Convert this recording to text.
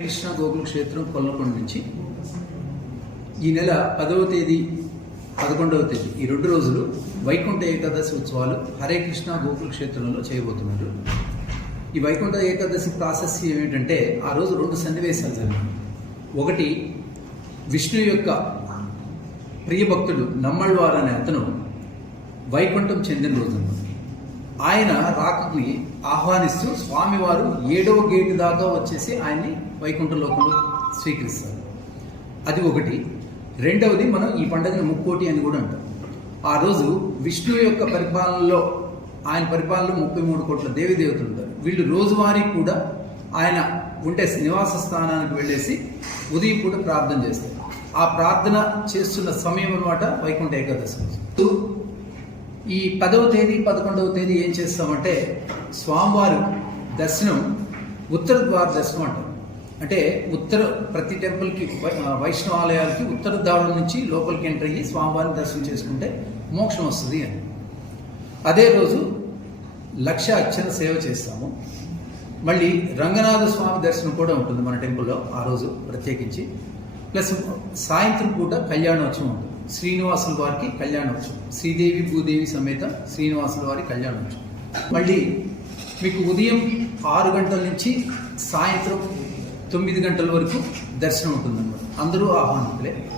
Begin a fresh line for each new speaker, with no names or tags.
కృష్ణ గోకుల క్షేత్రం కొల్లకొండ నుంచి ఈ నెల పదవ తేదీ పదకొండవ తేదీ ఈ రెండు రోజులు వైకుంఠ ఏకాదశి ఉత్సవాలు హరే కృష్ణ గోకుల క్షేత్రంలో చేయబోతున్నారు. ఈ వైకుంఠ ఏకాదశి ప్రాసెస్ ఏమిటంటే ఆ రోజు రెండు సన్నివేశాలు జరిగాయి. ఒకటి విష్ణు యొక్క ప్రియ భక్తుడు నమ్మళ్వార్ అనే అతను వైకుంఠం చెందిన రోజు ఆయన రాకని ఆహ్వానిస్తూ స్వామివారు ఏడవ గేటు దాకా వచ్చేసి ఆయన్ని వైకుంఠ లోకంలో స్వీకరిస్తారు. అది ఒకటి. రెండవది మనం ఈ పండుగను ముక్కోటి అని కూడా అంటాం. ఆ రోజు విష్ణు యొక్క పరిపాలనలో ఆయన పరిపాలనలో ముప్పై మూడు కోట్ల దేవి దేవతలు ఉంటారు. వీళ్ళు రోజువారీ కూడా ఆయన ఉండే నివాస స్థానానికి వెళ్ళేసి ఉదయం కూడా ప్రార్థన చేస్తారు. ఆ ప్రార్థన చేస్తున్న సమయం అనమాట వైకుంఠ ఏకాదశి ఈ పదవ తేదీ పదకొండవ తేదీ ఏం చేస్తామంటే స్వామివారు దర్శనం ఉత్తర ద్వార దర్శనం అంటారు. అంటే ఉత్తర ప్రతి టెంపుల్కి వై- వైష్ణవ ఆలయాలకి ఉత్తర ద్వారం నుంచి లోపలికి ఎంటర్ అయ్యి స్వామివారిని దర్శనం చేసుకుంటే మోక్షం వస్తుంది అని. అదే రోజు లక్ష అర్చన సేవ చేస్తాము. మళ్ళీ రంగనాథ స్వామి దర్శనం కూడా ఉంటుంది మన టెంపుల్లో ఆ రోజు ప్రత్యేకించి. ప్లస్ సాయంత్రం పూట కళ్యాణోత్సవం ఉంటుంది. శ్రీనివాసుల వారికి కళ్యాణోత్సవం శ్రీదేవి భూదేవి సమేత శ్రీనివాసుల వారి కళ్యాణోత్సవం మళ్ళీ మీకు ఉదయం ఆరు గంటల నుంచి సాయంత్రం తొమ్మిది గంటల వరకు దర్శనం ఉంటుందన్నమాట. అందరూ ఆహ్వానితులే.